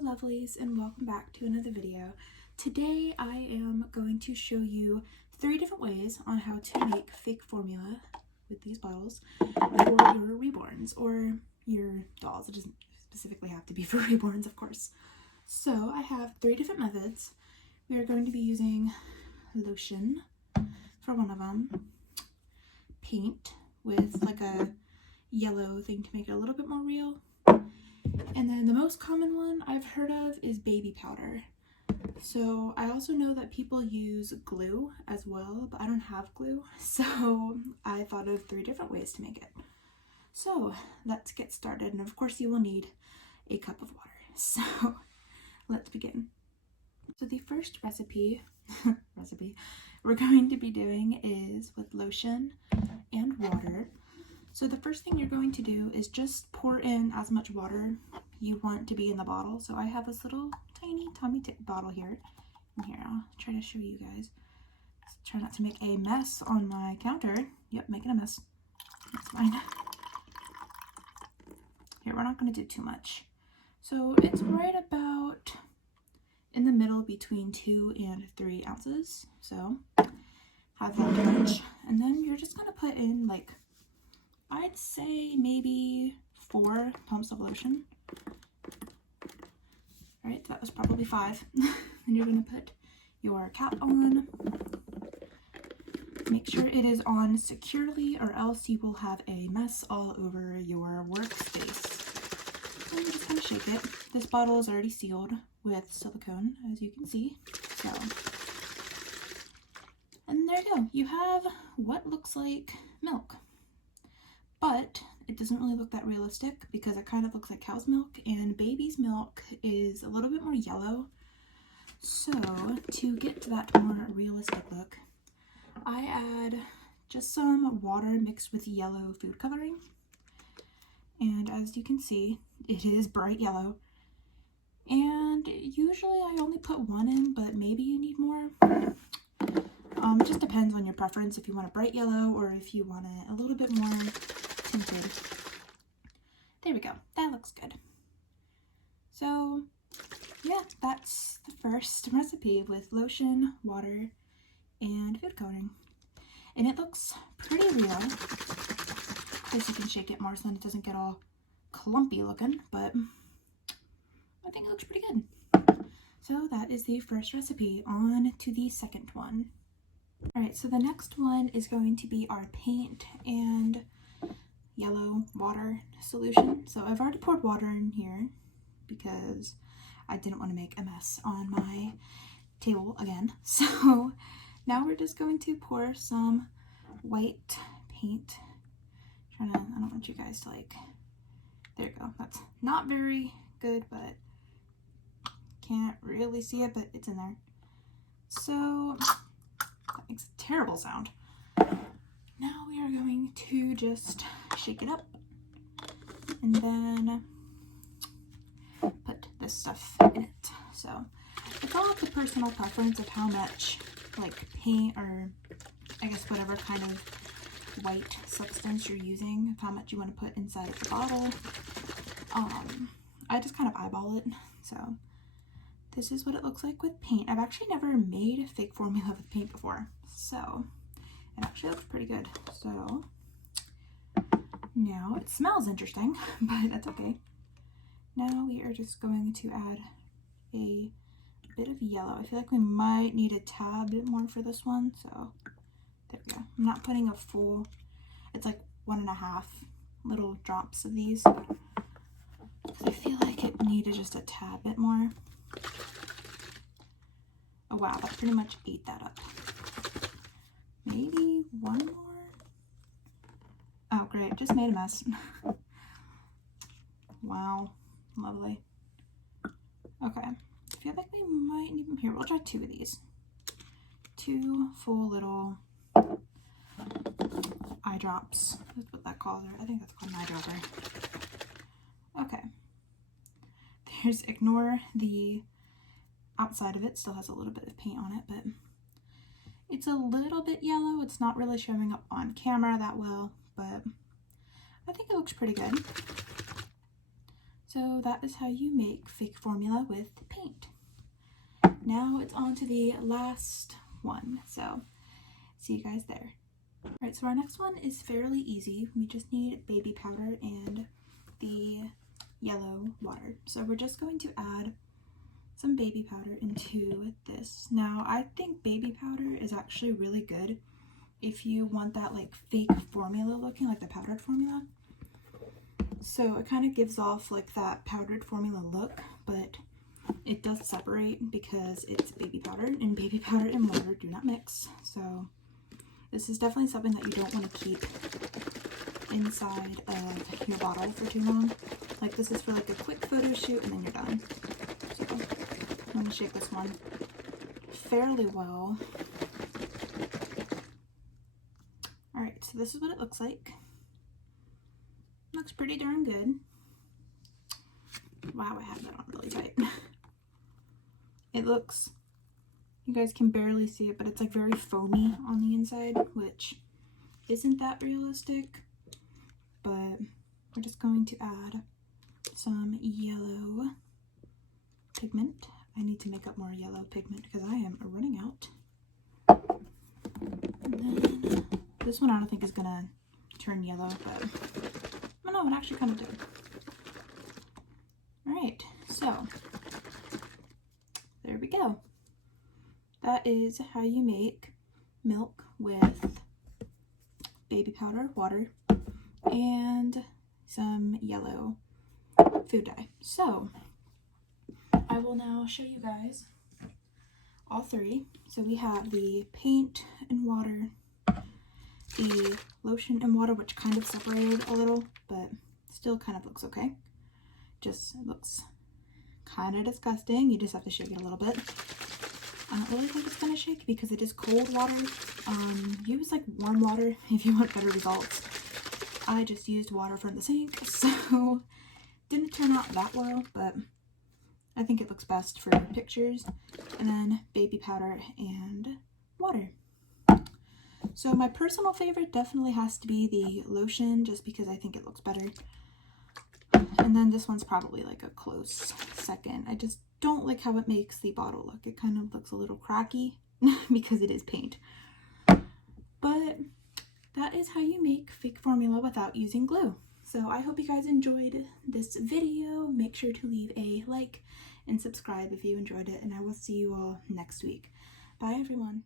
Hello lovelies, and welcome back to another video. Today I am going to show you 3 different ways on how to make fake formula with these bottles for your reborns or your dolls. It doesn't specifically have to be for reborns, of course. So I have 3 different methods. We are going to be using lotion for one of them, paint with like a yellow thing to make it a little bit more real, and then the most common one I've heard of is baby powder. So I also know that people use glue as well, but I don't have glue, so I thought of 3 different ways to make it. So let's get started, and of course you will need a cup of water. So let's begin. So the first recipe we're going to be doing is with lotion and water. So the first thing you're going to do is just pour in as much water you want to be in the bottle. So I have this little tiny Tommy Tip bottle here. And here, I'll try to show you guys. Let's try not to make a mess on my counter. Yep, making a mess. That's fine. Here, we're not going to do too much. So it's right about in the middle between 2 and 3 ounces. So have that much. And then you're just going to put in, like, I'd say maybe 4 pumps of lotion. All right, that was probably 5. And you're going to put your cap on. Make sure it is on securely, or else you will have a mess all over your workspace. And you just kind of shake it. This bottle is already sealed with silicone, as you can see. So, and there you go. You have what looks like milk. But it doesn't really look that realistic because it kind of looks like cow's milk, and baby's milk is a little bit more yellow. So to get to that more realistic look, I add just some water mixed with yellow food coloring. And as you can see, it is bright yellow. And usually I only put 1 in, but maybe you need more. It just depends on your preference, if you want a bright yellow or if you want it a little bit more tinted. There we go. That looks good. So yeah, that's the first recipe with lotion, water, and food coloring. And it looks pretty real. Because you can shake it more so it doesn't get all clumpy looking, but I think it looks pretty good. So that is the first recipe. On to the second one. Alright, so the next one is going to be our paint and yellow water solution. So I've already poured water in here because I didn't want to make a mess on my table again. So now we're just going to pour some white paint. I don't want you guys to like, there you go. That's not very good, but can't really see it, but it's in there. So that makes a terrible sound. Now we are going to just shake it up and then put this stuff in it. So it's all up to personal preference of how much like paint, or I guess whatever kind of white substance you're using, of how much you want to put inside of the bottle. I just kind of eyeball it. So this is what it looks like with paint. I've actually never made fake formula with paint before, so it actually looks pretty good. So now it smells interesting, but that's okay. Now we are just going to add a bit of yellow. I feel like we might need a tad bit more for this one, so there we go. I'm not putting a full, it's like 1.5 little drops of these, because I feel like it needed just a tad bit more. Oh wow, that pretty much ate that up. Maybe 1 more? Oh great, just made a mess. Wow, lovely. Okay, I feel like we might need them here. We'll try 2 of these. 2 full little eye drops. That's what that calls her. I think that's called an eyedropper. Okay. Ignore the outside of it. Still has a little bit of paint on it, but it's a little bit yellow. It's not really showing up on camera that well, but I think it looks pretty good. So that is how you make fake formula with paint. Now it's on to the last one, so see you guys there. Alright, so our next one is fairly easy. We just need baby powder and the yellow water. So we're just going to add some baby powder into this. Now I think baby powder is actually really good if you want that like fake formula looking, like the powdered formula. So it kind of gives off like that powdered formula look, but it does separate because it's baby powder, and baby powder and water do not mix. So this is definitely something that you don't want to keep inside of your bottle for too long. Like this is for like a quick photo shoot and then you're done. So I'm going to shake this one fairly well. Alright, so this is what it looks like. Looks pretty darn good. Wow, I have that on really tight. It looks, you guys can barely see it, but it's like very foamy on the inside, which isn't that realistic. But we're just going to add some yellow pigment. I need to make up more yellow pigment because I am running out. And then this one I don't think is gonna turn yellow, but oh no, it actually kind of did. Alright, so there we go. That is how you make milk with baby powder, water, and some yellow food dye. So I will now show you guys all three. So we have the paint and water, the lotion and water, which kind of separated a little, but still kind of looks okay. Just looks kind of disgusting. You just have to shake it a little bit. I don't really think it's gonna shake because it is cold water. Use like warm water if you want better results. I just used water from the sink, so didn't turn out that well, but I think it looks best for pictures. And then baby powder and water. So my personal favorite definitely has to be the lotion, just because I think it looks better. And then this one's probably like a close second. I just don't like how it makes the bottle look. It kind of looks a little cracky because it is paint. But that is how you make fake formula without using glue. So I hope you guys enjoyed this video. Make sure to leave a like and subscribe if you enjoyed it, and I will see you all next week. Bye everyone.